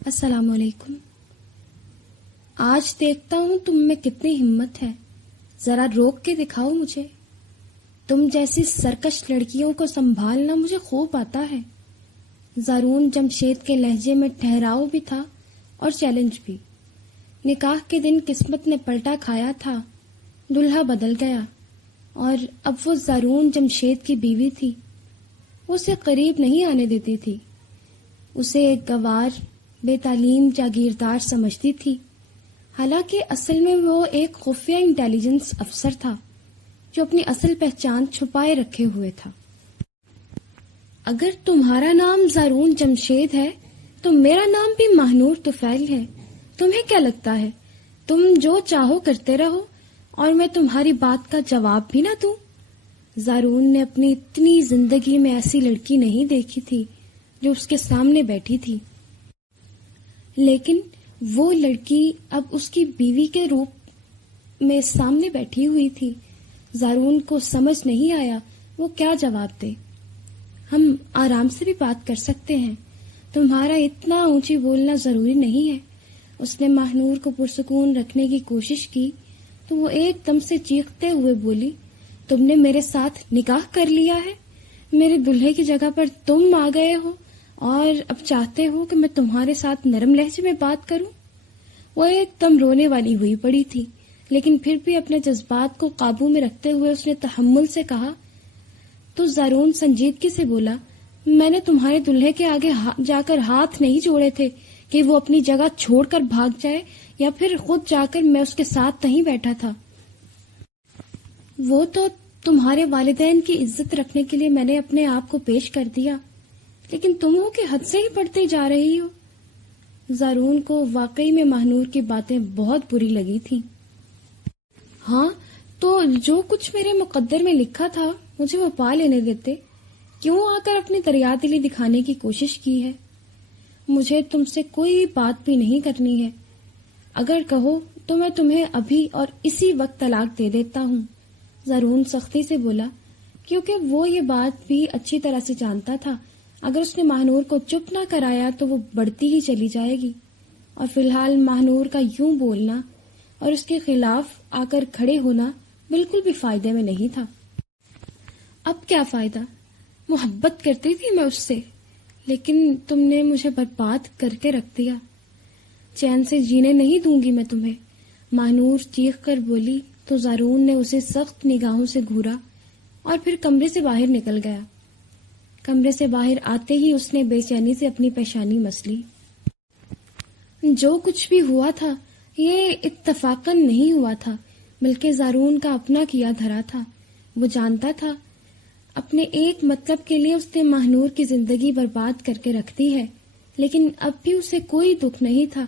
السلام علیکم۔ آج دیکھتا ہوں تم میں کتنی ہمت ہے، ذرا روک کے دکھاؤ مجھے۔ تم جیسی سرکش لڑکیوں کو سنبھالنا مجھے خوب آتا ہے۔ زارون جمشید کے لہجے میں ٹھہراؤ بھی تھا اور چیلنج بھی۔ نکاح کے دن قسمت نے پلٹا کھایا تھا، دلہا بدل گیا اور اب وہ زارون جمشید کی بیوی تھی۔ وہ اسے قریب نہیں آنے دیتی تھی، اسے ایک گوار بے تعلیم جاگیردار سمجھتی تھی، حالانکہ اصل میں وہ ایک خفیہ انٹیلیجنس افسر تھا جو اپنی اصل پہچان چھپائے رکھے ہوئے تھا۔ اگر تمہارا نام زارون جمشید ہے تو میرا نام بھی ماہنور طفیل ہے۔ تمہیں کیا لگتا ہے تم جو چاہو کرتے رہو اور میں تمہاری بات کا جواب بھی نہ دوں؟ زارون نے اپنی اتنی زندگی میں ایسی لڑکی نہیں دیکھی تھی جو اس کے سامنے بیٹھی تھی، لیکن وہ لڑکی اب اس کی بیوی کے روپ میں سامنے بیٹھی ہوئی تھی۔ زارون کو سمجھ نہیں آیا وہ کیا جواب دے۔ ہم آرام سے بھی بات کر سکتے ہیں، تمہارا اتنا اونچی بولنا ضروری نہیں ہے۔ اس نے ماہنور کو پرسکون رکھنے کی کوشش کی تو وہ ایک دم سے چیختے ہوئے بولی، تم نے میرے ساتھ نکاح کر لیا ہے، میرے دلہے کی جگہ پر تم آ گئے ہو اور اب چاہتے ہو کہ میں تمہارے ساتھ نرم لہجے میں بات کروں؟ وہ ایک دم رونے والی ہوئی پڑی تھی، لیکن پھر بھی اپنے جذبات کو قابو میں رکھتے ہوئے اس نے تحمل سے کہا۔ تو زارون سنجیدگی سے بولا، میں نے تمہارے دلہے کے آگے جا کر ہاتھ نہیں جوڑے تھے کہ وہ اپنی جگہ چھوڑ کر بھاگ جائے یا پھر خود جا کر میں اس کے ساتھ نہیں بیٹھا تھا۔ وہ تو تمہارے والدین کی عزت رکھنے کے لیے میں نے اپنے آپ کو پیش کر دیا، لیکن تم ہو کہ حد سے ہی بڑھتے جا رہی ہو۔ زارون کو واقعی میں ماہنور کی باتیں بہت بری لگی تھیں۔ ہاں تو جو کچھ میرے مقدر میں لکھا تھا مجھے وہ پا لینے دیتے، کیوں آ کر اپنی دریا دلی دکھانے کی کوشش کی ہے؟ مجھے تم سے کوئی بات بھی نہیں کرنی ہے، اگر کہو تو میں تمہیں ابھی اور اسی وقت طلاق دے دیتا ہوں۔ زارون سختی سے بولا، کیونکہ وہ یہ بات بھی اچھی طرح سے جانتا تھا اگر اس نے ماہنور کو چپ نہ کرایا تو وہ بڑھتی ہی چلی جائے گی، اور فی الحال ماہنور کا یوں بولنا اور اس کے خلاف آ کر کھڑے ہونا بالکل بھی فائدے میں نہیں تھا۔ اب کیا فائدہ؟ محبت کرتی تھی میں اس سے، لیکن تم نے مجھے برباد کر کے رکھ دیا۔ چین سے جینے نہیں دوں گی میں تمہیں، ماہنور چیخ کر بولی تو زارون نے اسے سخت نگاہوں سے گھورا اور پھر کمرے سے باہر نکل گیا۔ کمرے سے باہر آتے ہی اس نے بے چینی سے اپنی پیشانی مس لی۔ جو کچھ بھی ہوا تھا یہ اتفاقاً نہیں ہوا تھا، بلکہ زارون کا اپنا کیا دھرا تھا۔ وہ جانتا تھا اپنے ایک مطلب کے لیے اس نے ماہنور کی زندگی برباد کر کے رکھ دی ہے، لیکن اب بھی اسے کوئی دکھ نہیں تھا،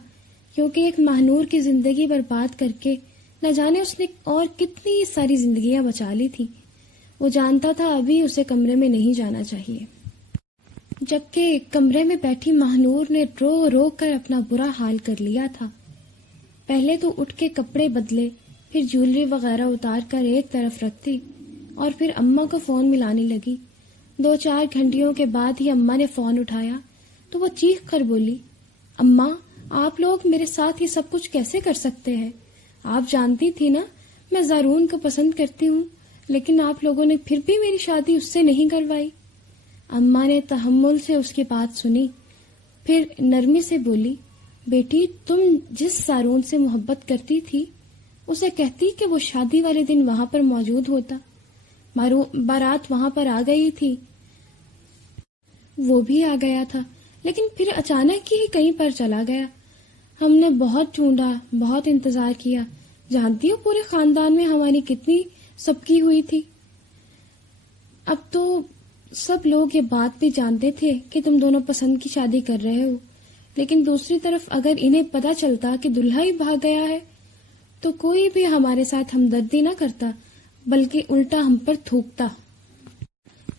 کیونکہ ایک ماہنور کی زندگی برباد کر کے نہ جانے اس نے اور کتنی ساری زندگیاں بچا لی تھی۔ وہ جانتا تھا ابھی اسے کمرے میں نہیں جانا چاہیے۔ جبکہ کمرے میں بیٹھی ماہنور نے رو رو کر اپنا برا حال کر لیا تھا۔ پہلے تو اٹھ کے کپڑے بدلے، پھر جولری وغیرہ اتار کر ایک طرف رکھ دی اور پھر اماں کو فون ملانے لگی۔ 2-4 گھنٹیوں کے بعد ہی اماں نے فون اٹھایا تو وہ چیخ کر بولی، اماں آپ لوگ میرے ساتھ یہ سب کچھ کیسے کر سکتے ہیں؟ آپ جانتی تھی نا میں زارون کو پسند کرتی ہوں، لیکن آپ لوگوں نے پھر بھی میری شادی اس سے نہیں کروائی۔ اماں نے تحمل سے اس کی بات سنی، پھر نرمی سے بولی، بیٹی تم جس زارون سے محبت کرتی تھی اسے کہتی کہ وہ شادی والے دن وہاں پر موجود ہوتا، بارات وہاں پر آ گئی تھی، وہ بھی آ گیا تھا، لیکن پھر اچانک ہی کہیں پر چلا گیا۔ ہم نے بہت ڈھونڈا، بہت انتظار کیا، جانتی ہو پورے خاندان میں ہماری کتنی سبکی ہوئی تھی۔ اب تو سب لوگ یہ بات بھی جانتے تھے کہ تم دونوں پسند کی شادی کر رہے ہو، لیکن دوسری طرف اگر انہیں پتہ چلتا کہ دلہا ہی بھاگ گیا ہے تو کوئی بھی ہمارے ساتھ ہمدردی نہ کرتا، بلکہ الٹا ہم پر تھوکتا۔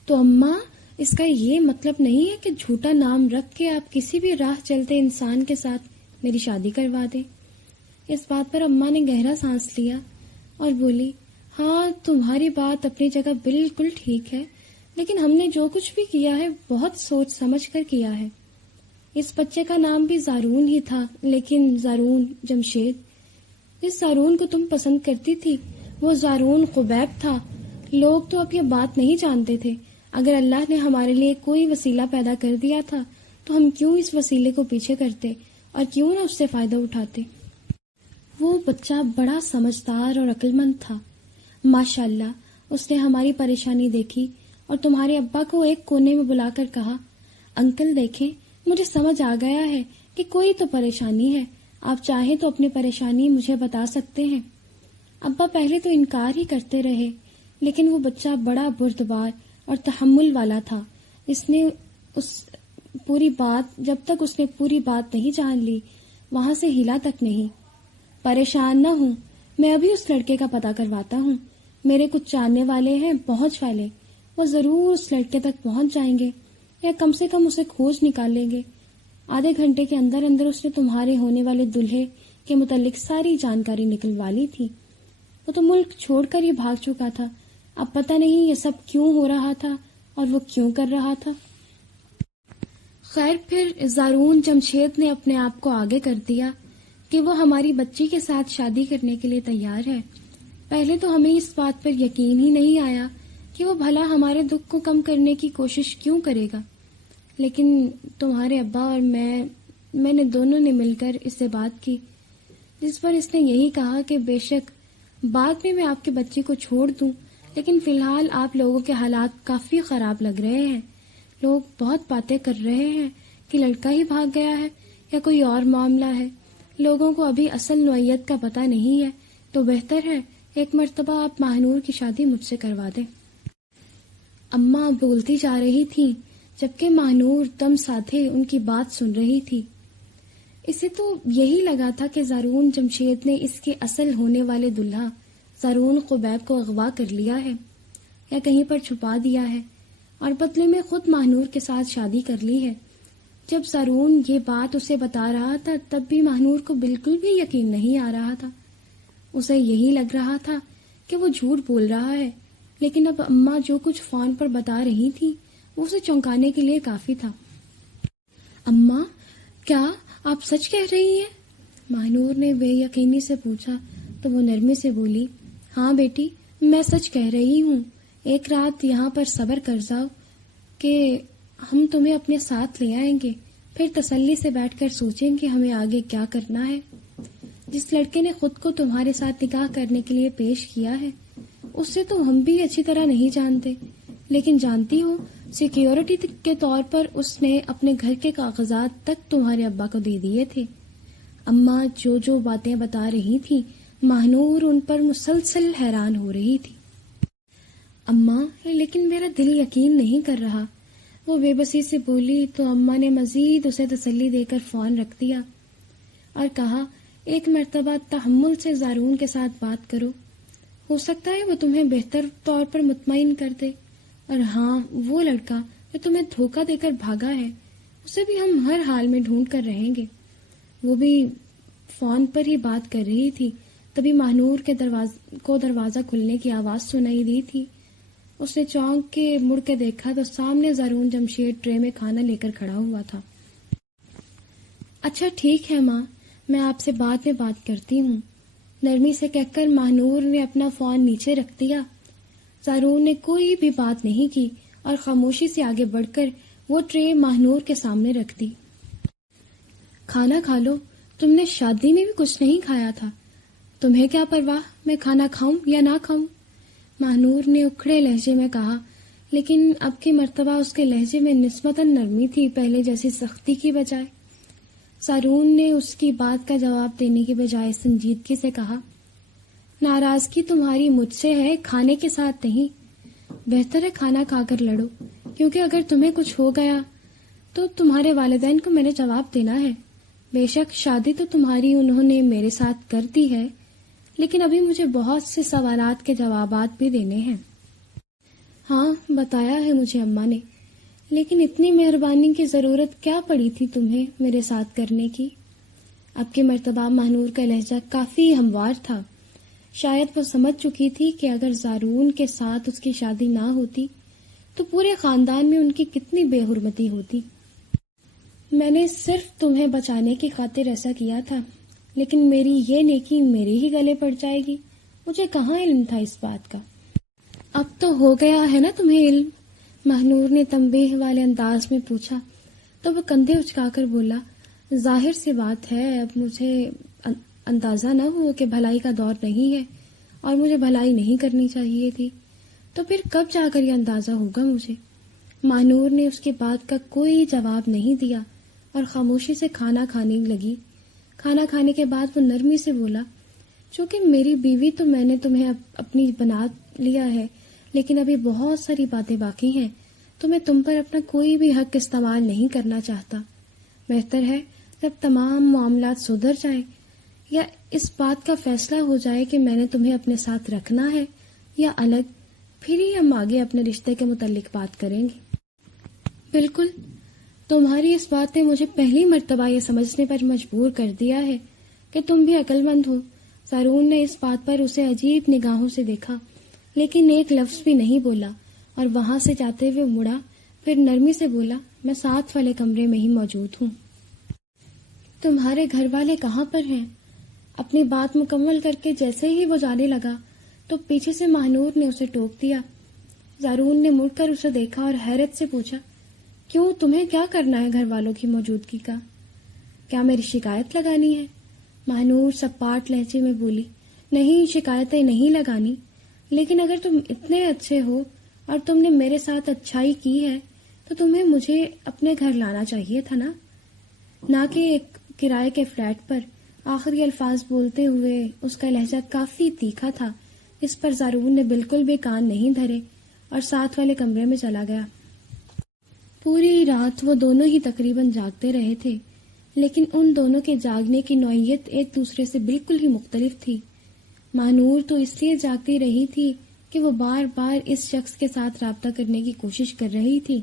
تو اماں اس کا یہ مطلب نہیں ہے کہ جھوٹا نام رکھ کے آپ کسی بھی راہ چلتے انسان کے ساتھ میری شادی کروا دیں۔ اس بات پر اماں نے گہرا سانس لیا اور بولی، ہاں تمہاری بات اپنی جگہ بالکل ٹھیک ہے، لیکن ہم نے جو کچھ بھی کیا ہے بہت سوچ سمجھ کر کیا ہے۔ اس بچے کا نام بھی زارون ہی تھا، لیکن زارون جمشید، جس زارون کو تم پسند کرتی تھی وہ زارون خبیب تھا۔ لوگ تو اب یہ بات نہیں جانتے تھے۔ اگر اللہ نے ہمارے لیے کوئی وسیلہ پیدا کر دیا تھا تو ہم کیوں اس وسیلے کو پیچھے کرتے اور کیوں نہ اس سے فائدہ اٹھاتے۔ وہ بچہ بڑا سمجھدار اور عقل مند تھا۔ ماشاءاللہ، اس نے ہماری پریشانی دیکھی اور تمہارے ابا کو ایک کونے میں بلا کر کہا، انکل دیکھیں، مجھے سمجھ آ گیا ہے کہ کوئی تو پریشانی ہے، آپ چاہیں تو اپنی پریشانی مجھے بتا سکتے ہیں۔ ابا پہلے تو انکار ہی کرتے رہے، لیکن وہ بچہ بڑا بردبار اور تحمل والا تھا۔ جب تک اس نے پوری بات نہیں جان لی وہاں سے ہلا تک نہیں۔ پریشان نہ ہوں، میں ابھی اس لڑکے کا پتہ کرواتا ہوں۔ میرے کچھ جاننے والے ہیں پہنچ والے، وہ ضرور اس لڑکے تک پہنچ جائیں گے یا کم سے کم اسے کھوج نکال لیں گے۔ آدھے گھنٹے کے اندر اندر اس نے تمہارے ہونے والے دلہے کے متعلق ساری جانکاری نکلوا لی تھی۔ وہ تو ملک چھوڑ کر ہی بھاگ چکا تھا۔ اب پتہ نہیں یہ سب کیوں ہو رہا تھا اور وہ کیوں کر رہا تھا۔ خیر، پھر زارون جمشید نے اپنے آپ کو آگے کر دیا کہ وہ ہماری بچی کے ساتھ شادی کرنے کے لیے تیار ہے۔ پہلے تو ہمیں اس بات پر یقین ہی نہیں آیا کہ وہ بھلا ہمارے دکھ کو کم کرنے کی کوشش کیوں کرے گا، لیکن تمہارے ابا اور میں نے دونوں نے مل کر اس سے بات کی، جس پر اس نے یہی کہا کہ بے شک بعد میں آپ کے بچے کو چھوڑ دوں، لیکن فی الحال آپ لوگوں کے حالات کافی خراب لگ رہے ہیں۔ لوگ بہت باتیں کر رہے ہیں کہ لڑکا ہی بھاگ گیا ہے یا کوئی اور معاملہ ہے۔ لوگوں کو ابھی اصل نوعیت کا پتہ نہیں ہے، تو بہتر ہے ایک مرتبہ آپ ماہنور کی شادی مجھ سے کروا دیں۔ اماں بولتی جا رہی تھی جبکہ ماہنور دم ساتھے ان کی بات سن رہی تھی۔ اسے تو یہی لگا تھا کہ زارون جمشید نے اس کے اصل ہونے والے دلہا زارون خبیب کو اغوا کر لیا ہے یا کہیں پر چھپا دیا ہے اور بدلے میں خود ماہنور کے ساتھ شادی کر لی ہے۔ جب زارون یہ بات اسے بتا رہا تھا تب بھی ماہنور کو بالکل بھی یقین نہیں آ رہا تھا۔ اسے یہی لگ رہا تھا کہ وہ جھوٹ بول رہا ہے، لیکن اب اماں جو کچھ فون پر بتا رہی تھی وہ اسے چونکانے کے لیے کافی تھا۔ اماں، کیا آپ سچ کہہ رہی ہیں؟ ماہنور نے بے یقینی سے پوچھا تو وہ نرمی سے بولی، ہاں بیٹی، میں سچ کہہ رہی ہوں۔ ایک رات یہاں پر صبر کر جاؤ کہ ہم تمہیں اپنے ساتھ لے آئیں گے، پھر تسلی سے بیٹھ کر سوچیں کہ ہمیں آگے کیا کرنا ہے۔ جس لڑکے نے خود کو تمہارے ساتھ نکاح کرنے کے لیے پیش کیا ہے اس سے تو ہم بھی اچھی طرح نہیں جانتے، لیکن جانتی ہو سیکیورٹی کے طور پر اس نے اپنے گھر کے کاغذات تک تمہارے ابا کو دے دیے تھے۔ اماں جو باتیں بتا رہی تھی ماہنور ان پر مسلسل حیران ہو رہی تھی۔ اماں، لیکن میرا دل یقین نہیں کر رہا، وہ بے بسی سے بولی تو اماں نے مزید اسے تسلی دے کر فون رکھ دیا اور کہا، ایک مرتبہ تحمل سے زارون کے ساتھ بات کرو، ہو سکتا ہے وہ تمہیں بہتر طور پر مطمئن کر دے۔ اور ہاں، وہ لڑکا جو تمہیں دھوکہ دے کر بھاگا ہے اسے بھی ہم ہر حال میں ڈھونڈ کر رہیں گے۔ وہ بھی فون پر ہی بات کر رہی تھی، تبھی ماہنور کے دروازہ کھلنے کی آواز سنائی دی تھی۔ اس نے چونک کے مڑ کے دیکھا تو سامنے زارون جمشید ٹرے میں کھانا لے کر کھڑا ہوا تھا۔ اچھا ٹھیک ہے ماں، میں آپ سے بعد میں بات کرتی ہوں، نرمی سے کہہ کر ماہنور نے اپنا فون نیچے رکھ دیا۔ زارون نے کوئی بھی بات نہیں کی اور خاموشی سے آگے بڑھ کر وہ ٹرے ماہنور کے سامنے رکھ دی۔ کھانا کھا لو، تم نے شادی میں بھی کچھ نہیں کھایا تھا، تمہیں کیا پرواہ میں کھانا کھاؤں یا نہ کھاؤں؟ ماہنور نے اکھڑے لہجے میں کہا، لیکن اب کی مرتبہ اس کے لہجے میں نسبتاً نرمی تھی، پہلے جیسی سختی کی بجائے۔ زارون نے اس کی بات کا جواب دینے کی بجائے سنجیدگی سے کہا، ناراضگی تمہاری مجھ سے ہے، کھانے کے ساتھ نہیں۔ بہتر ہے کھانا کھا کر لڑو، کیونکہ اگر تمہیں کچھ ہو گیا تو تمہارے والدین کو میں نے جواب دینا ہے۔ بے شک شادی تو تمہاری انہوں نے میرے ساتھ کر دی ہے، لیکن ابھی مجھے بہت سے سوالات کے جوابات بھی دینے ہیں۔ ہاں، بتایا ہے مجھے اماں نے، لیکن اتنی مہربانی کی ضرورت کیا پڑی تھی تمہیں میرے ساتھ کرنے کی؟ اب کے مرتبہ ماہنور کا لہجہ کافی ہموار تھا۔ شاید وہ سمجھ چکی تھی کہ اگر زارون کے ساتھ اس کی شادی نہ ہوتی تو پورے خاندان میں ان کی کتنی بے حرمتی ہوتی۔ میں نے صرف تمہیں بچانے کی خاطر ایسا کیا تھا، لیکن میری یہ نیکی میرے ہی گلے پڑ جائے گی، مجھے کہاں علم تھا اس بات کا۔ اب تو ہو گیا ہے نا تمہیں علم؟ مہنور نے تنبیہ والے انداز میں پوچھا تو وہ کندھے اچکا کر بولا، ظاہر سی بات ہے، اب مجھے اندازہ نہ ہو کہ بھلائی کا دور نہیں ہے اور مجھے بھلائی نہیں کرنی چاہیے تھی، تو پھر کب جا کر یہ اندازہ ہوگا مجھے؟ مہنور نے اس کی بات کا کوئی جواب نہیں دیا اور خاموشی سے کھانا کھانے لگی۔ کھانا کھانے کے بعد وہ نرمی سے بولا، چونکہ میری بیوی تو میں نے تمہیں اپنی بنا لیا ہے، لیکن ابھی بہت ساری باتیں باقی ہیں، تو میں تم پر اپنا کوئی بھی حق استعمال نہیں کرنا چاہتا۔ بہتر ہے جب تمام معاملات سدھر جائیں یا اس بات کا فیصلہ ہو جائے کہ میں نے تمہیں اپنے ساتھ رکھنا ہے یا الگ، پھر ہی ہم آگے اپنے رشتے کے متعلق بات کریں گے۔ بالکل، تمہاری اس بات نے مجھے پہلی مرتبہ یہ سمجھنے پر مجبور کر دیا ہے کہ تم بھی عقل مند ہو۔ زارون نے اس بات پر اسے عجیب نگاہوں سے دیکھا، لیکن ایک لفظ بھی نہیں بولا اور وہاں سے جاتے ہوئے مڑا، پھر نرمی سے بولا، میں ساتھ والے کمرے میں ہی موجود ہوں۔ تمہارے گھر والے کہاں پر ہیں؟ اپنی بات مکمل کر کے جیسے ہی وہ جانے لگا تو پیچھے سے مہنور نے اسے ٹوک دیا۔ زارون نے مڑ کر اسے دیکھا اور حیرت سے پوچھا، کیوں، تمہیں کیا کرنا ہے گھر والوں کی موجودگی کا؟ کیا میری شکایت لگانی ہے؟ مہنور سپاٹ لہجے میں بولی، نہیں، شکایتیں نہیں لگانی، لیکن اگر تم اتنے اچھے ہو اور تم نے میرے ساتھ اچھائی کی ہے تو تمہیں مجھے اپنے گھر لانا چاہیے تھا نا، نہ کہ ایک کرائے کے فلیٹ پر۔ آخری الفاظ بولتے ہوئے اس کا لہجہ کافی تیکھا تھا، اس پر زارون نے بالکل بھی کان نہیں دھرے اور ساتھ والے کمرے میں چلا گیا۔ پوری رات وہ دونوں ہی تقریباً جاگتے رہے تھے، لیکن ان دونوں کے جاگنے کی نوعیت ایک دوسرے سے بالکل ہی مختلف تھی۔ مہنور تو اس لیے جاگتی رہی تھی کہ وہ بار بار اس شخص کے ساتھ رابطہ کرنے کی کوشش کر رہی تھی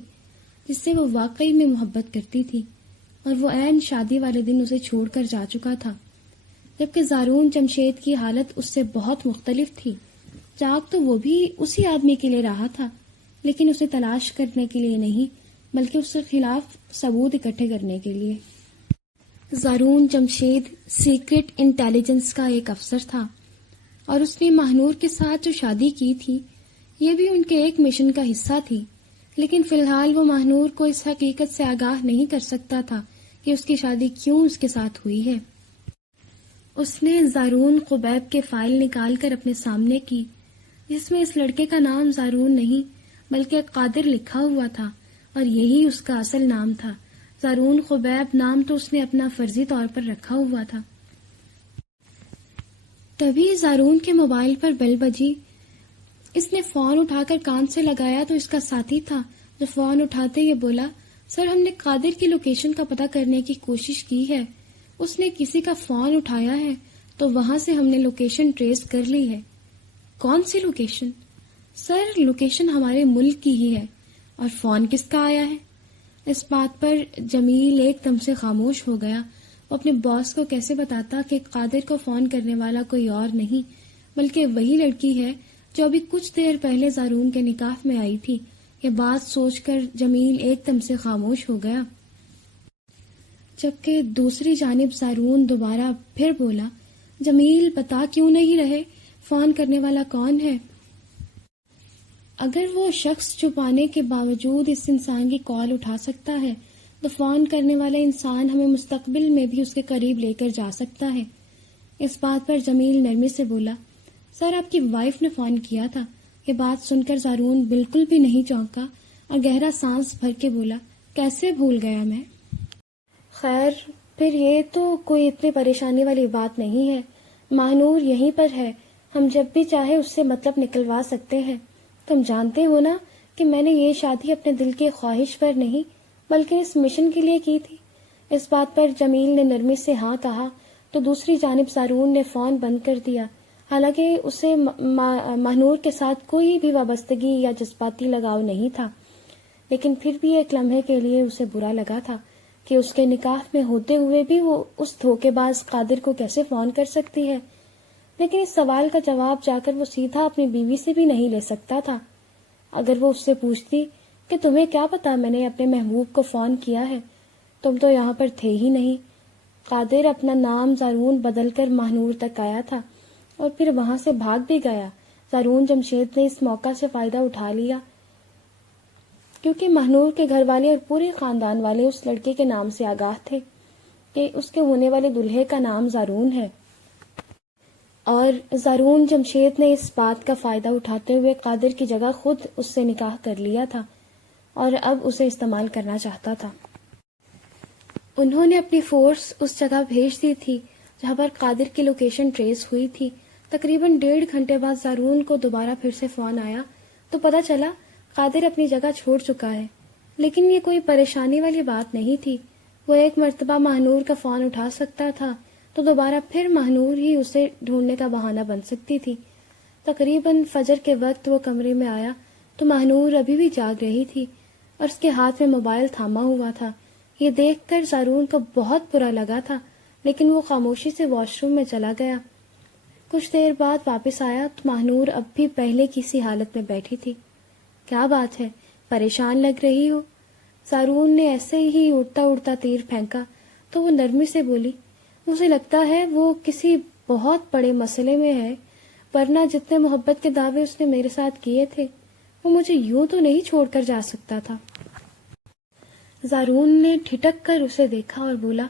جس سے وہ واقعی میں محبت کرتی تھی، اور وہ عین شادی والے دن اسے چھوڑ کر جا چکا تھا، جبکہ زارون جمشید کی حالت اس سے بہت مختلف تھی۔ جاگ تو وہ بھی اسی آدمی کے لیے رہا تھا، لیکن اسے تلاش کرنے کے لیے نہیں، بلکہ اس کے خلاف ثبوت اکٹھے کرنے کے لیے۔ زارون جمشید سیکرٹ انٹیلیجنس کا ایک افسر تھا، اور اس نے مہنور کے ساتھ جو شادی کی تھی یہ بھی ان کے ایک مشن کا حصہ تھی، لیکن فی الحال وہ مہنور کو اس حقیقت سے آگاہ نہیں کر سکتا تھا کہ اس کی شادی کیوں اس کے ساتھ ہوئی ہے۔ اس نے زارون قبیب کے فائل نکال کر اپنے سامنے کی، جس میں اس لڑکے کا نام زارون نہیں بلکہ قادر لکھا ہوا تھا، اور یہی اس کا اصل نام تھا۔ زارون قبیب نام تو اس نے اپنا فرضی طور پر رکھا ہوا تھا۔ تبھی زارون کے موبائل پر بیل بجی۔ اس نے فون اٹھا کر کان سے لگایا تو اس کا ساتھی تھا، جو فون اٹھاتے یہ بولا، سر، ہم نے قادر کی لوکیشن کا پتہ کرنے کی کوشش کی ہے، اس نے کسی کا فون اٹھایا ہے تو وہاں سے ہم نے لوکیشن ٹریس کر لی ہے۔ کون سی لوکیشن؟ سر، لوکیشن ہمارے ملک کی ہی ہے۔ اور فون کس کا آیا ہے؟ اس بات پر جمیل ایک دم سے خاموش ہو گیا۔ وہ اپنے باس کو کیسے بتاتا کہ قادر کو فون کرنے والا کوئی اور نہیں بلکہ وہی لڑکی ہے جو ابھی کچھ دیر پہلے زارون کے نکاح میں آئی تھی؟ یہ بات سوچ کر جمیل ایک دم سے خاموش ہو گیا، جبکہ دوسری جانب زارون دوبارہ پھر بولا، جمیل، بتا کیوں نہیں رہے، فون کرنے والا کون ہے؟ اگر وہ شخص چھپانے کے باوجود اس انسان کی کال اٹھا سکتا ہے تو فون کرنے والا انسان ہمیں مستقبل میں بھی اس کے قریب لے کر جا سکتا ہے۔ اس بات پر جمیل نرمی سے بولا، سر، آپ کی وائف نے فون کیا تھا۔ یہ بات سن کر زارون بالکل بھی نہیں چونکا اور گہرا سانس بھر کے بولا، کیسے بھول گیا میں؟ خیر، پھر یہ تو کوئی اتنی پریشانی والی بات نہیں ہے، مہنور یہیں پر ہے، ہم جب بھی چاہے اس سے مطلب نکلوا سکتے ہیں۔ تم جانتے ہو نا کہ میں نے یہ شادی اپنے دل کی خواہش پر نہیں بلکہ اس مشن کے لیے کی تھی۔ اس بات پر جمیل نے نرمی سے ہاں کہا تو دوسری جانب زارون نے فون بند کر دیا۔ حالانکہ اسے مہنور کے ساتھ کوئی بھی وابستگی یا جذباتی لگاؤ نہیں تھا، لیکن پھر بھی ایک لمحے کے لیے اسے برا لگا تھا کہ اس کے نکاح میں ہوتے ہوئے بھی وہ اس دھوکے باز قادر کو کیسے فون کر سکتی ہے۔ لیکن اس سوال کا جواب جا کر وہ سیدھا اپنی بیوی سے بھی نہیں لے سکتا تھا۔ اگر وہ اس سے پوچھتی کہ تمہیں کیا پتا میں نے اپنے محبوب کو فون کیا ہے، تم تو یہاں پر تھے ہی نہیں۔ قادر اپنا نام زارون بدل کر ماہنور تک آیا تھا اور پھر وہاں سے بھاگ بھی گیا۔ زارون جمشید نے اس موقع سے فائدہ اٹھا لیا کیونکہ ماہنور کے گھر والے اور پورے خاندان والے اس لڑکے کے نام سے آگاہ تھے کہ اس کے ہونے والے دلہے کا نام زارون ہے، اور زارون جمشید نے اس بات کا فائدہ اٹھاتے ہوئے قادر کی جگہ خود اس سے نکاح کر لیا تھا اور اب اسے استعمال کرنا چاہتا تھا۔ انہوں نے اپنی فورس اس جگہ بھیج دی تھی جہاں پر قادر کی لوکیشن ٹریس ہوئی تھی۔ تقریباً 1.5 گھنٹے بعد زارون کو دوبارہ پھر سے فون آیا تو پتہ چلا قادر اپنی جگہ چھوڑ چکا ہے، لیکن یہ کوئی پریشانی والی بات نہیں تھی۔ وہ ایک مرتبہ ماہنور کا فون اٹھا سکتا تھا تو دوبارہ پھر ماہنور ہی اسے ڈھونڈنے کا بہانہ بن سکتی تھی۔ تقریباً فجر کے وقت وہ کمرے میں آیا تو ماہنور ابھی بھی جاگ رہی تھی اور اس کے ہاتھ میں موبائل تھاما ہوا تھا۔ یہ دیکھ کر زارون کو بہت برا لگا تھا، لیکن وہ خاموشی سے واش روم میں چلا گیا۔ کچھ دیر بعد واپس آیا تو ماہنور اب بھی پہلے کی سی حالت میں بیٹھی تھی۔ کیا بات ہے، پریشان لگ رہی ہو؟ زارون نے ایسے ہی اڑتا اڑتا تیر پھینکا تو وہ نرمی سے بولی، مجھے لگتا ہے وہ کسی بہت بڑے مسئلے میں ہے، ورنہ جتنے محبت کے دعوے اس نے میرے ساتھ کیے تھے وہ مجھے یوں تو نہیں چھوڑ کر جا سکتا تھا۔ زارون نے ٹھٹک کر اسے دیکھا اور بولا،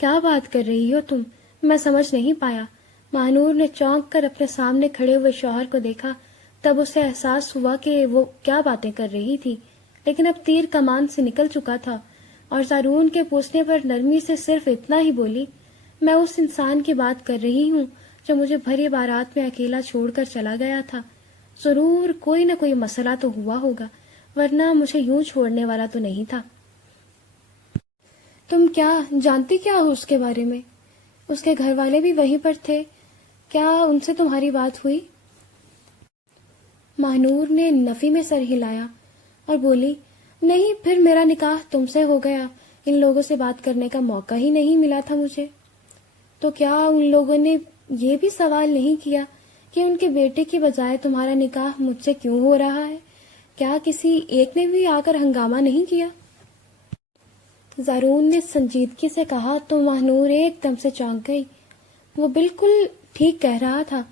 کیا بات کر رہی ہو تم؟ میں سمجھ نہیں پایا۔ ماہنور نے چونک کر اپنے سامنے کھڑے ہوئے شوہر کو دیکھا، تب اسے احساس ہوا کہ وہ کیا باتیں کر رہی تھی، لیکن اب تیر کمان سے نکل چکا تھا اور زارون کے پوچھنے پر نرمی سے صرف اتنا ہی بولی، میں اس انسان کی بات کر رہی ہوں جو مجھے بھری بارات میں اکیلا چھوڑ کر چلا گیا تھا۔ ضرور کوئی نہ کوئی مسئلہ تو ہوا ہوگا، ورنہ مجھے یوں چھوڑنے والا تو نہیں تھا۔ تم کیا جانتی کیا ہو اس کے بارے میں؟ اس کے گھر والے بھی وہیں پر تھے، کیا ان سے تمہاری بات ہوئی؟ ماہنور نے نفی میں سر ہلایا اور بولی، نہیں، پھر میرا نکاح تم سے ہو گیا، ان لوگوں سے بات کرنے کا موقع ہی نہیں ملا تھا مجھے۔ تو کیا ان لوگوں نے یہ بھی سوال نہیں کیا کہ ان کے بیٹے کی بجائے تمہارا نکاح مجھ سے کیوں ہو رہا ہے؟ کیا کسی ایک نے بھی آ کر ہنگامہ نہیں کیا؟ زارون نے سنجیدگی سے کہا تو ماہنور ایک دم سے چونک گئی۔ وہ بالکل ٹھیک کہہ رہا تھا۔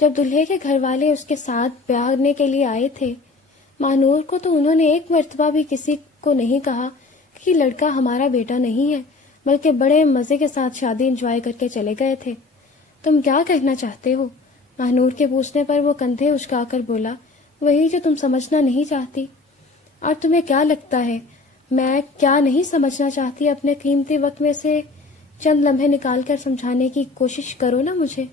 جب دلہے کے گھر والے اس کے ساتھ بیاہنے کے لیے آئے تھے ماہنور کو، تو انہوں نے ایک مرتبہ بھی کسی کو نہیں کہا کہ لڑکا ہمارا بیٹا نہیں ہے، بلکہ بڑے مزے کے ساتھ شادی انجوائے کر کے چلے گئے تھے۔ تم کیا کہنا چاہتے ہو؟ ماہنور کے پوچھنے پر وہ کندھے اچکا کر بولا، وہی جو تم سمجھنا نہیں چاہتی۔ اور تمہیں کیا لگتا ہے میں کیا نہیں سمجھنا چاہتی؟ اپنے قیمتی وقت میں سے چند لمحے نکال کر سمجھانے کی کوشش کرو نا مجھے۔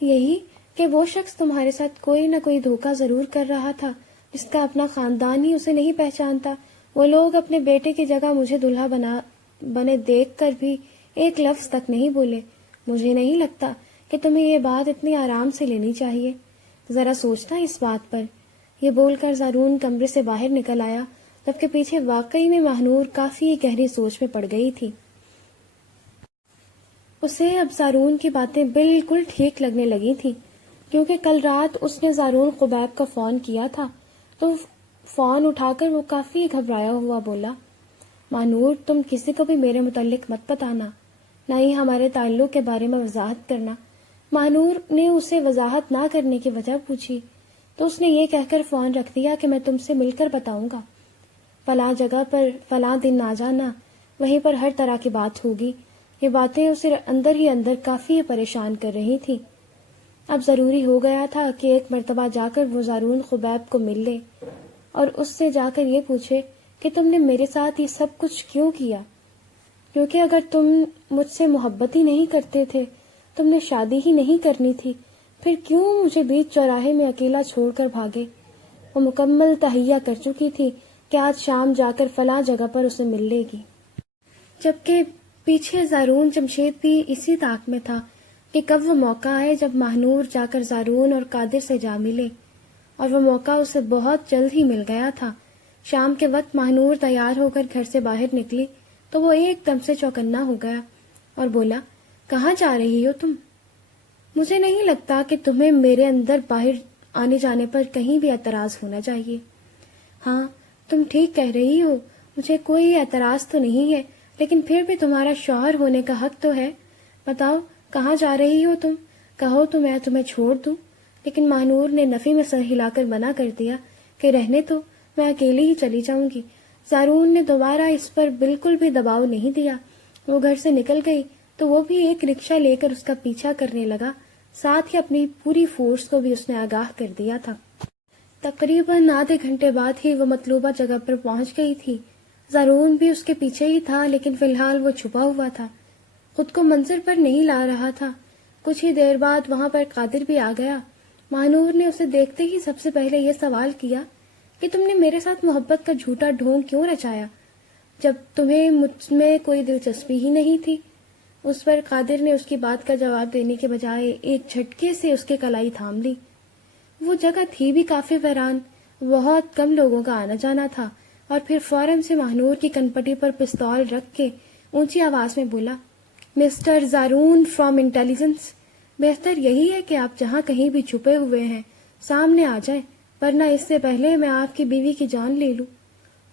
یہی کہ وہ شخص تمہارے ساتھ کوئی نہ کوئی دھوکہ ضرور کر رہا تھا، جس کا اپنا خاندان ہی اسے نہیں پہچانتا۔ وہ لوگ اپنے بیٹے کی جگہ مجھے دلہا بنے دیکھ کر بھی ایک لفظ تک نہیں بولے۔ مجھے نہیں لگتا کہ تمہیں یہ بات اتنی آرام سے لینی چاہیے، ذرا سوچنا اس بات پر۔ یہ بول کر زارون کمرے سے باہر نکل آیا، جبکہ پیچھے واقعی میں ماہنور کافی گہری سوچ میں پڑ گئی تھی۔ اسے اب زارون کی باتیں بالکل ٹھیک لگنے لگی تھیں، کیونکہ کل رات اس نے زارون خبیب کا فون کیا تھا تو فون اٹھا کر وہ کافی گھبرایا ہوا بولا، ماہنور، تم کسی کو بھی میرے متعلق مت بتانا، نہ ہی ہمارے تعلق کے بارے میں وضاحت کرنا۔ ماہنور نے اسے وضاحت نہ کرنے کی وجہ پوچھی تو اس نے یہ کہہ کر فون رکھ دیا کہ میں تم سے مل کر بتاؤں گا، فلاں جگہ پر فلاں دن آ جانا، وہیں پر ہر طرح کی بات ہوگی۔ یہ باتیں اسے اندر ہی اندر کافی پریشان کر رہی تھی۔ اب ضروری ہو گیا تھا کہ ایک مرتبہ جا کر وہ زارون خبیب کو مل لے اور اس سے جا کر یہ پوچھے کہ تم نے میرے ساتھ یہ سب کچھ کیوں کیا، کیونکہ اگر تم مجھ سے محبت ہی نہیں کرتے تھے، تم نے شادی ہی نہیں کرنی تھی، پھر کیوں مجھے بیچ چوراہے میں اکیلا چھوڑ کر بھاگے؟ وہ مکمل تہیہ کر چکی تھی کہ آج شام جا کر فلاں جگہ پر اسے مل لے گی، جبکہ پیچھے زارون جمشید بھی اسی طاق میں تھا کہ کب وہ موقع آئے جب ماہنور جا کر زارون اور قادر سے جا ملے، اور وہ موقع اسے بہت جلد ہی مل گیا تھا۔ شام کے وقت ماہنور تیار ہو کر گھر سے باہر نکلی تو وہ ایک دم سے چوکنا ہو گیا اور بولا، کہاں جا رہی ہو تم؟ مجھے نہیں لگتا کہ تمہیں میرے اندر باہر آنے جانے پر کہیں بھی اعتراض ہونا چاہیے۔ ہاں، تم ٹھیک کہہ رہی ہو، مجھے کوئی اعتراض تو نہیں ہے، لیکن پھر بھی تمہارا شوہر ہونے کا حق تو ہے۔ بتاؤ کہاں جا رہی ہو تم؟ کہو تو میں تمہیں چھوڑ دوں۔ لیکن ماہنور نے نفی میں سر ہلا کر منع کر دیا کہ رہنے تو، میں اکیلی ہی چلی جاؤں گی۔ زارون نے دوبارہ اس پر بالکل بھی دباؤ نہیں دیا۔ وہ گھر سے نکل گئی تو وہ بھی ایک رکشہ لے کر اس کا پیچھا کرنے لگا، ساتھ ہی اپنی پوری فورس کو بھی اس نے آگاہ کر دیا تھا۔ تقریباً آدھے گھنٹے بعد ہی وہ مطلوبہ جگہ پر پہنچ گئی تھی۔ زارون بھی اس کے پیچھے ہی تھا، لیکن فی الحال وہ چھپا ہوا تھا، خود کو منظر پر نہیں لا رہا تھا۔ کچھ ہی دیر بعد وہاں پر قادر بھی آ گیا۔ ماہنور نے اسے دیکھتے ہی سب سے پہلے یہ سوال کیا کہ تم نے میرے ساتھ محبت کا جھوٹا ڈھونگ کیوں رچایا جب تمہیں مجھ میں کوئی دلچسپی ہی نہیں تھی؟ اس پر قادر نے اس کی بات کا جواب دینے کے بجائے ایک جھٹکے سے اس کے کلائی تھام لی۔ وہ جگہ تھی بھی کافی ویران، بہت کم لوگوں کا آنا جانا تھا، اور پھر فوراً سے ماہنور کی کنپٹی پر پستول رکھ کے اونچی آواز میں بولا، مسٹر زارون فرام انٹیلیجنس، بہتر یہی ہے کہ آپ جہاں کہیں بھی چھپے ہوئے ہیں سامنے آ جائیں، ورنہ اس سے پہلے میں آپ کی بیوی کی جان لے لوں۔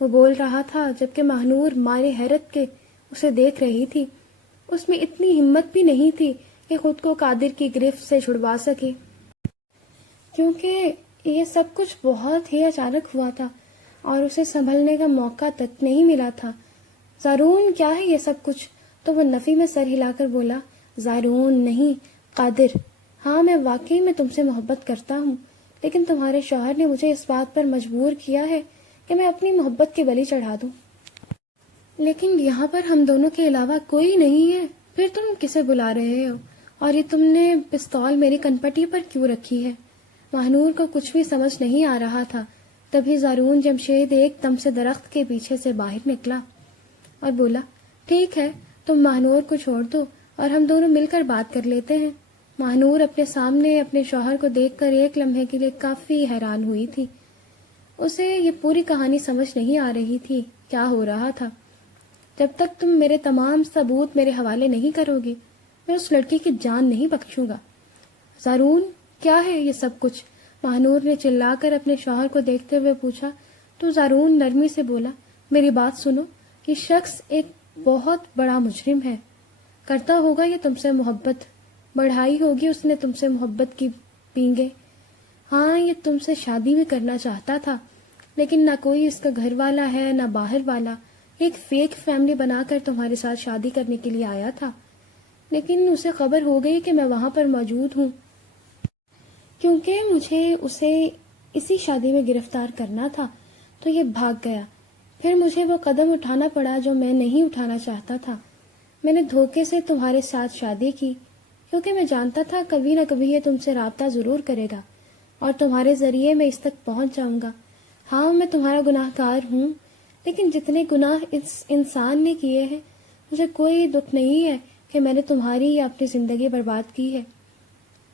وہ بول رہا تھا جبکہ ماہنور مارے حیرت کے اسے دیکھ رہی تھی۔ اس میں اتنی ہمت بھی نہیں تھی کہ خود کو قادر کی گرفت سے چھڑوا سکے، کیونکہ یہ سب کچھ بہت ہی اچانک ہوا تھا اور اسے سنبھلنے کا موقع تک نہیں ملا تھا۔ زارون کیا ہے یہ سب کچھ؟ تو وہ نفی میں سر ہلا کر بولا، زارون نہیں، قادر۔ ہاں میں واقعی میں تم سے محبت کرتا ہوں، لیکن تمہارے شوہر نے مجھے اس بات پر مجبور کیا ہے کہ میں اپنی محبت کی بلی چڑھا دوں۔ لیکن یہاں پر ہم دونوں کے علاوہ کوئی نہیں ہے، پھر تم کسے بلا رہے ہو؟ اور یہ تم نے پستول میری کنپٹی پر کیوں رکھی ہے؟ ماہنور کو کچھ بھی سمجھ نہیں آ رہا تھا۔ تبھی زارون جمشید ایک دم سے درخت کے پیچھے سے باہر نکلا اور بولا، ٹھیک ہے، تم ماہنور کو چھوڑ دو اور ہم دونوں مل کر بات کر لیتے ہیں۔ ماہنور اپنے سامنے اپنے شوہر کو دیکھ کر ایک لمحے کے لیے کافی حیران ہوئی تھی۔ اسے یہ پوری کہانی سمجھ نہیں آ رہی تھی کیا ہو رہا تھا۔ جب تک تم میرے تمام ثبوت میرے حوالے نہیں کرو گی، میں اس لڑکی کی جان نہیں بخشوں گا۔ زارون کیا ہے یہ سب کچھ؟ ماہنور نے چلا کر اپنے شوہر کو دیکھتے ہوئے پوچھا۔ تو زارون نرمی سے بولا، میری بات سنو، یہ شخص ایک بہت بڑا مجرم ہے، کرتا ہوگا یہ تم سے محبت، بڑھائی ہوگی اس نے تم سے محبت کی پینگیں۔ ہاں یہ تم سے شادی بھی کرنا چاہتا تھا، لیکن نہ کوئی اس کا گھر والا ہے نہ باہر والا، ایک فیک فیملی بنا کر تمہارے ساتھ شادی کرنے کے لیے آیا تھا، لیکن اسے خبر ہو گئی کہ میں وہاں پر موجود ہوں، کیونکہ مجھے اسے اسی شادی میں گرفتار کرنا تھا، تو یہ بھاگ گیا۔ پھر مجھے وہ قدم اٹھانا پڑا جو میں نہیں اٹھانا چاہتا تھا۔ میں نے دھوکے سے تمہارے ساتھ شادی کی، کیونکہ میں جانتا تھا کبھی نہ کبھی یہ تم سے رابطہ ضرور کرے گا اور تمہارے ذریعے میں اس تک پہنچ جاؤں گا۔ ہاں میں تمہارا گناہ گار ہوں، لیکن جتنے گناہ اس انسان نے کیے ہیں، مجھے کوئی دکھ نہیں ہے کہ میں نے تمہاری یا اپنی زندگی برباد کی ہے۔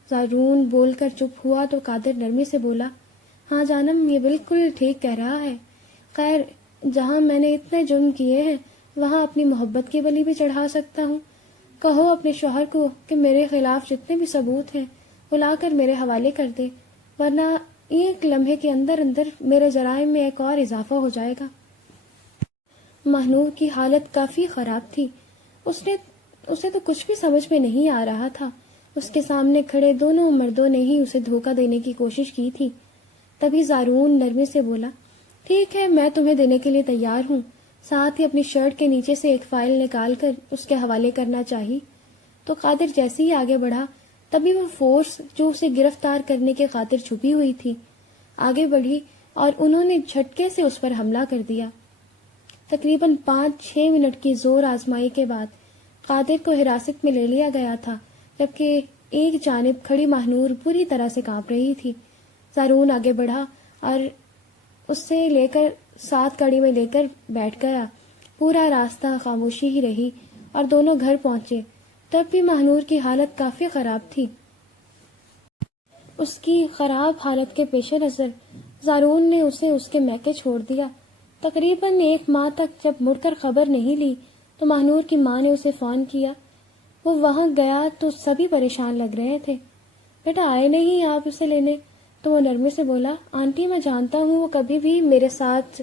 زارون بول کر چپ ہوا تو قادر نرمی سے بولا، ہاں جانم یہ بالکل ٹھیک کہہ رہا ہے۔ خیر، جہاں میں نے اتنے جرم کیے ہیں وہاں اپنی محبت کی بلی بھی چڑھا سکتا ہوں۔ کہو اپنے شوہر کو کہ میرے خلاف جتنے بھی ثبوت ہیں وہ لا کر میرے حوالے کر دے، ورنہ ایک لمحے کے اندر اندر میرے جرائم میں ایک اور اضافہ ہو جائے گا۔ ماہنور کی حالت کافی خراب تھی، اسے تو کچھ بھی سمجھ میں نہیں آ رہا تھا۔ اس کے سامنے کھڑے دونوں مردوں نے ہی اسے دھوکہ دینے کی کوشش کی تھی۔ تبھی زارون نرمی سے بولا، ٹھیک ہے میں تمہیں دینے کے لیے تیار ہوں، ساتھ ہی اپنی شرٹ کے نیچے سے ایک فائل نکال کر اس کے حوالے کرنا چاہی۔ تو قادر جیسے ہی آگے بڑھا، تبھی وہ فورس جو اسے گرفتار کرنے کے خاطر چھپی ہوئی تھی آگے بڑھی اور انہوں نے جھٹکے سے اس پر حملہ کر دیا۔ تقریباً 5-6 منٹ کی زور آزمائی کے بعد قادر کو حراست میں لے لیا گیا تھا، جبکہ ایک جانب کھڑی ماہنور پوری طرح سے کانپ رہی تھی۔ زارون آگے بڑھا اور اس سے لے کر ساتھ گاڑی میں لے کر بیٹھ گیا۔ پورا راستہ خاموشی ہی رہی اور دونوں گھر پہنچے۔ تب بھی ماہنور کی حالت کافی خراب تھی۔ اس کی خراب حالت کے پیش نظر زارون نے اسے اس کے میکے چھوڑ دیا۔ تقریباً 1 ماہ تک جب مڑ کر خبر نہیں لی تو ماہنور کی ماں نے اسے فون کیا۔ وہ وہاں گیا تو سبھی پریشان لگ رہے تھے۔ بیٹا آئے نہیں آپ اسے لینے؟ تو وہ نرمی سے بولا، آنٹی میں جانتا ہوں وہ کبھی بھی میرے ساتھ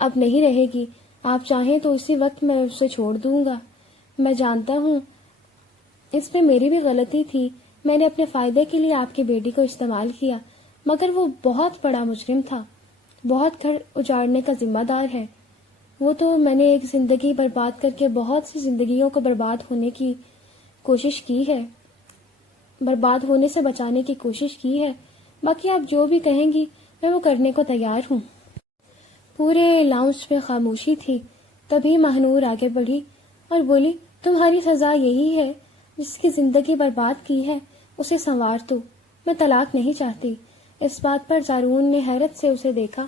اب نہیں رہے گی، آپ چاہیں تو اسی وقت میں اسے چھوڑ دوں گا. میں جانتا ہوں اس میں میری بھی غلطی تھی. میں نے اپنے فائدے کے لیے آپ کی بیٹی کو استعمال کیا، مگر وہ بہت بڑا مجرم تھا، بہت گھر اجاڑنے کا ذمہ دار ہے. وہ تو میں نے ایک زندگی برباد کر کے بہت سی زندگیوں کو برباد ہونے کی کوشش کی ہے، برباد ہونے سے بچانے کی کوشش کی ہے. باقی آپ جو بھی کہیں گی میں وہ کرنے کو تیار ہوں. پورے لاؤنج میں خاموشی تھی. تبھی مہنور آگے بڑھی اور بولی، تمہاری سزا یہی ہے، جس کی زندگی برباد کی ہے اسے سنوار دو. میں طلاق نہیں چاہتی. اس بات پر زارون نے حیرت سے اسے دیکھا